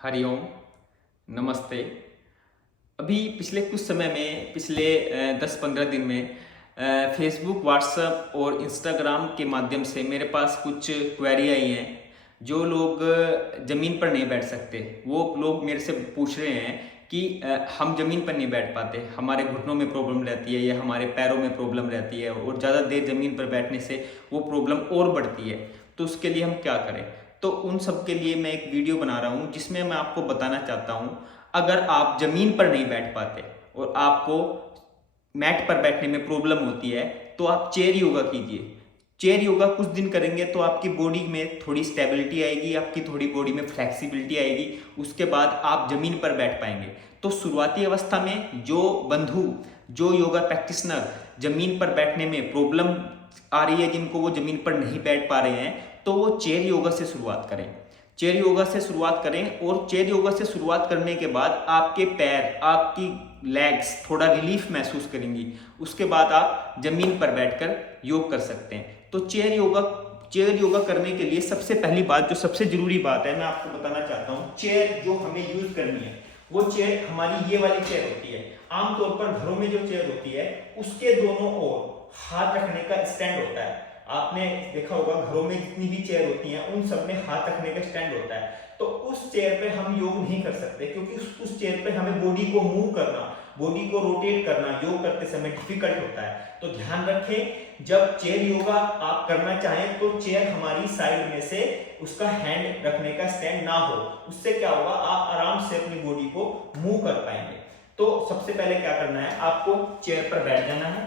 हरिओम, नमस्ते। अभी पिछले कुछ समय में पिछले 10-15 दिन में फेसबुक, व्हाट्सएप और इंस्टाग्राम के माध्यम से मेरे पास कुछ क्वेरी आई हैं। जो लोग ज़मीन पर नहीं बैठ सकते, वो लोग मेरे से पूछ रहे हैं कि हम ज़मीन पर नहीं बैठ पाते, हमारे घुटनों में प्रॉब्लम रहती है या हमारे पैरों में प्रॉब्लम रहती है और ज़्यादा देर ज़मीन पर बैठने से वो प्रॉब्लम और बढ़ती है, तो उसके लिए हम क्या करें? तो उन सब के लिए मैं एक वीडियो बना रहा हूँ जिसमें मैं आपको बताना चाहता हूँ, अगर आप ज़मीन पर नहीं बैठ पाते और आपको मैट पर बैठने में प्रॉब्लम होती है तो आप चेयर योगा कीजिए। चेयर योगा कुछ दिन करेंगे तो आपकी बॉडी में थोड़ी स्टेबिलिटी आएगी, आपकी थोड़ी बॉडी में फ्लेक्सिबिलिटी आएगी, उसके बाद आप ज़मीन पर बैठ पाएंगे। तो शुरुआती अवस्था में जो योगा प्रैक्टिशनर ज़मीन पर बैठने में प्रॉब्लम आ रही है, जिनको वो ज़मीन पर नहीं बैठ पा रहे हैं, तो वो चेयर योगा से शुरुआत करें। चेयर योगा से शुरुआत करें और चेयर योगा से शुरुआत करने के बाद आपके पैर, आपकी लेग्स थोड़ा रिलीफ महसूस करेंगी। उसके बाद आप जमीन पर बैठकर योग कर सकते हैं। तो चेयर योगा करने के लिए सबसे पहली बात, जो सबसे जरूरी बात है, मैं आपको बताना चाहता हूँ। चेयर जो हमें यूज करनी है, वो चेयर हमारी ये वाली चेयर होती है। आमतौर पर घरों में जो चेयर होती है उसके दोनों ओर हाथ रखने का स्टैंड होता है। आपने देखा होगा घरों में जितनी भी चेयर होती हैं उन सब में हाथ रखने का स्टैंड होता है। तो उस चेयर पे हम योग नहीं कर सकते, क्योंकि उस चेयर पे हमें बॉडी को मूव करना, बॉडी को रोटेट करना योग करते समय डिफिकल्ट होता है। तो ध्यान रखें, जब चेयर योगा आप करना चाहें तो चेयर हमारी साइड में से उसका हैंड रखने का स्टैंड ना हो। उससे क्या होगा, आप आराम से अपनी बॉडी को मूव कर पाएंगे। तो सबसे पहले क्या करना है, आपको चेयर पर बैठ जाना है।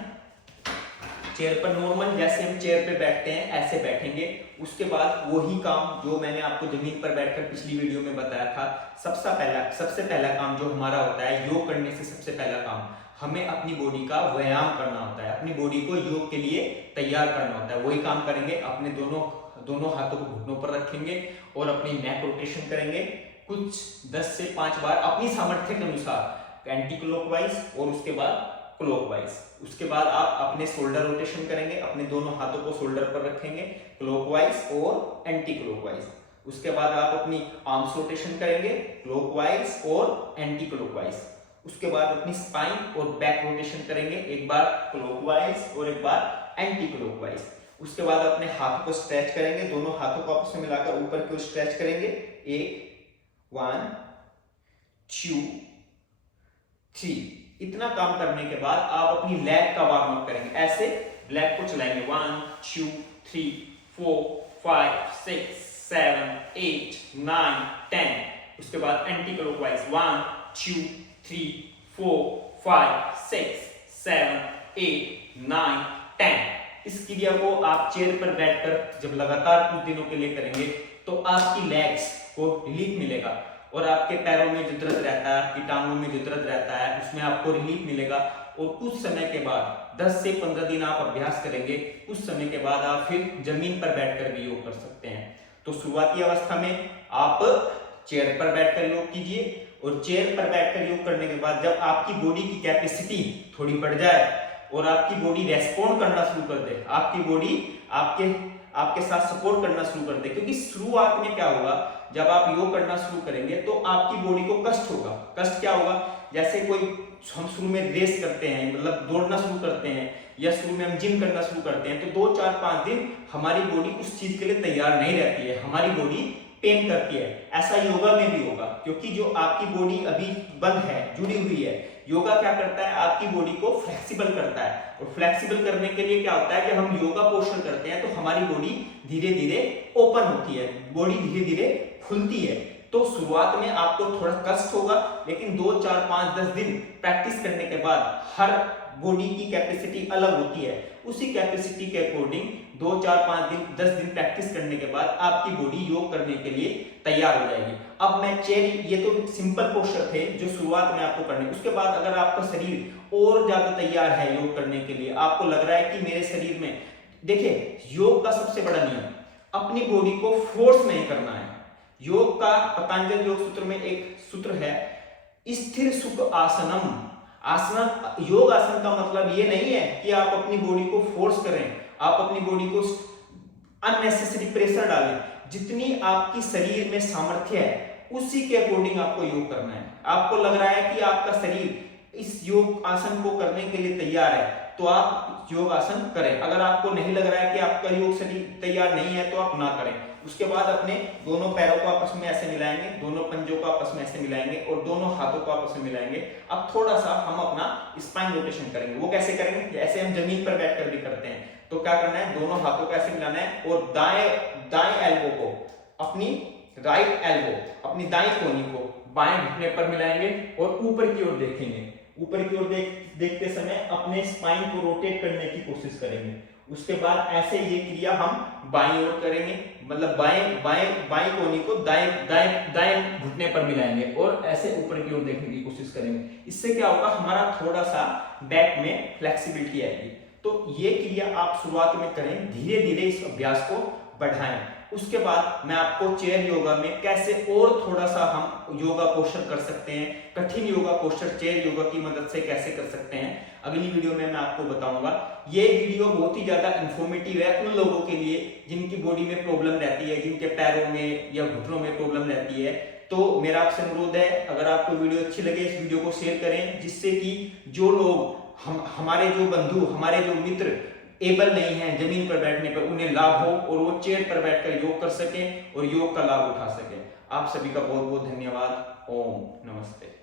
चेयर पर नॉर्मल जैसे हम चेयर पे बैठते हैं ऐसे बैठेंगे। उसके बाद वही काम जो मैंने आपको जमीन पर बैठकर पिछली वीडियो में बताया था, सबसे पहला काम जो हमारा होता है योग करने से सबसे पहला काम, हमें अपनी बॉडी का व्यायाम करना होता है, अपनी बॉडी को योग के लिए तैयार करना होता है। वही काम करेंगे, अपने दोनों हाथों को घुटनों पर रखेंगे और अपनी नेक रोटेशन करेंगे कुछ 10 से 5 बार अपनी सामर्थ्य के अनुसार, एंटी क्लॉकवाइज और उसके बाद क्लॉकवाइज। उसके बाद आप अपने शोल्डर रोटेशन करेंगे, अपने दोनों हाथों को शोल्डर पर रखेंगे क्लॉकवाइज और एंटी क्लॉकवाइज। उसके बाद आप अपनी आर्म्स रोटेशन करेंगे क्लॉकवाइज और एंटी क्लॉकवाइज। उसके बाद अपनी स्पाइन और बैक रोटेशन करेंगे, एक बार क्लॉकवाइज और एक बार एंटी क्लॉकवाइज। उसके बाद अपने हाथों को स्ट्रेच करेंगे, दोनों हाथों को आपस में मिलाकर ऊपर की ओर स्ट्रेच करेंगे। 1 2 3। इतना काम करने के बाद आप अपनी लेग का वार्म अप करेंगे। ऐसे लेग को चलाएंगे 1 2 3 4 5 6 7 8 9 10। उसके बाद एंटी क्लॉकवाइज 1 2 3 4 5 6 7 8 9 10। इस क्रिया को आप चेयर पर बैठकर जब लगातार कुछ दिनों के लिए करेंगे तो आपकी लेग्स को रिलीफ मिलेगा और आपके पैरों में जो दर्द रहता है, आपकी टांगों में जो दर्द रहता है, उसमें आपको रिलीफ मिलेगा। और कुछ समय के बाद 10 से 15 दिन आप अभ्यास करेंगे, कुछ समय के बाद आप फिर जमीन पर बैठकर भी योग कर सकते हैं। तो शुरुआती अवस्था में आप चेयर पर बैठकर योग कीजिए और चेयर पर बैठकर योग करने के बाद जब आपकी बॉडी की कैपेसिटी थोड़ी बढ़ जाए और आपकी बॉडी रेस्पॉन्ड करना शुरू कर दे, आपकी बॉडी आपके साथ सपोर्ट करना शुरू कर दे, क्योंकि शुरुआत में क्या होगा, जब आप योग करना शुरू करेंगे तो आपकी बॉडी को कष्ट होगा। कष्ट क्या होगा, जैसे हम शुरू में रेस करते हैं, मतलब दौड़ना शुरू करते हैं या शुरू में हम जिम करना शुरू करते हैं, तो 2 4 5 दिन हमारी बॉडी उस चीज के लिए तैयार नहीं रहती है, हमारी बॉडी पेन करती है। ऐसा योगा में भी होगा, क्योंकि जो आपकी बॉडी अभी बंद है, जुड़ी हुई है, योगा क्या करता है, आपकी बॉडी को फ्लेक्सिबल करता है। और फ्लेक्सिबल करने के लिए क्या होता है कि हम योगा पोस्चर करते हैं तो हमारी बॉडी धीरे धीरे ओपन होती है, बॉडी धीरे धीरे खुलती है। तो शुरुआत में आपको थोड़ा कष्ट होगा, लेकिन 2 4 5 10 दिन प्रैक्टिस करने के बाद हर बॉडी की कैपेसिटी अलग होती है, उसी कैपेसिटी के अकॉर्डिंग 2 4 5 दिन 10 दिन प्रैक्टिस करने के बाद आपकी बॉडी योग करने के लिए तैयार हो जाएगी। अब मैं चेयर, ये तो सिंपल पोस्चर थे जो शुरुआत में आपको करने। उसके बाद अगर आपका शरीर और ज्यादा तैयार है योग करने के लिए, आपको लग रहा है कि मेरे शरीर में, देखिए योग का सबसे बड़ा नियम, अपनी बॉडी को फोर्स नहीं करना है। योग का पतंजलि योग सूत्र में एक सूत्र है, स्थिर सुख आसनम। योग आसन का मतलब ये नहीं है कि आप अपनी बॉडी को फोर्स करें, आप अपनी बॉडी को अननेसेसरी प्रेशर डालें। जितनी आपकी शरीर में सामर्थ्य है उसी के अकॉर्डिंग आपको योग करना है। आपको लग रहा है कि आपका शरीर इस योग आसन को करने के लिए तैयार है तो आप योग आसन करें। अगर आपको नहीं लग रहा है कि आपका योग शरीर तैयार नहीं है तो आप ना करें। उसके बाद अपने दोनों पैरों को आपस में ऐसे मिलाएंगे, दोनों पंजों को आपस में ऐसे मिलाएंगे और दोनों हाथों को आपस में मिलाएंगे। अब थोड़ा सा हम अपना स्पाइन रोटेशन करेंगे। वो कैसे करेंगे? ऐसे हम जमीन पर बैठकर भी करते हैं। तो क्या करना है, दोनों हाथों को ऐसे मिलाना है और दाएं एल्बो को अपनी राइट एल्बो अपनी दाएं कोहनी को बाएं घुटने पर मिलाएंगे और ऊपर की ओर देखेंगे। ऊपर की ओर देखते समय अपने स्पाइन को रोटेट करने की कोशिश करेंगे। उसके बाद ऐसे ये क्रिया हम बाईं ओर करेंगे, मतलब बाएं कोहनी को दाएं घुटने पर मिलाएंगे और ऐसे ऊपर की ओर देखने की कोशिश करेंगे। इससे क्या होगा, हमारा थोड़ा सा बैक में फ्लेक्सिबिलिटी आएगी। तो ये क्रिया आप शुरुआत में करें, धीरे धीरे इस अभ्यास को बढ़ाएं। उसके बाद मैं आपको चेयर योगा में कैसे और थोड़ा सा हम योगा पोस्चर कर सकते हैं, कठिन योगा पोस्चर चेयर योगा की मदद से कैसे कर सकते हैं, अगली वीडियो में मैं आपको बताऊंगा। ये वीडियो बहुत ही ज्यादा इंफॉर्मेटिव है उन लोगों के लिए जिनकी बॉडी में प्रॉब्लम रहती है, जिनके पैरों में या घुटनों में प्रॉब्लम रहती है। तो मेरा आपसे अनुरोध है, अगर आपको वीडियो अच्छी लगे इस वीडियो को शेयर करें, जिससे कि जो लोग हमारे जो बंधु, हमारे जो मित्र एबल नहीं है जमीन पर बैठने पर, उन्हें लाभ हो और वो चेयर पर बैठकर योग कर सकें और योग का लाभ उठा सकें। आप सभी का बहुत बहुत धन्यवाद। ओम नमस्ते।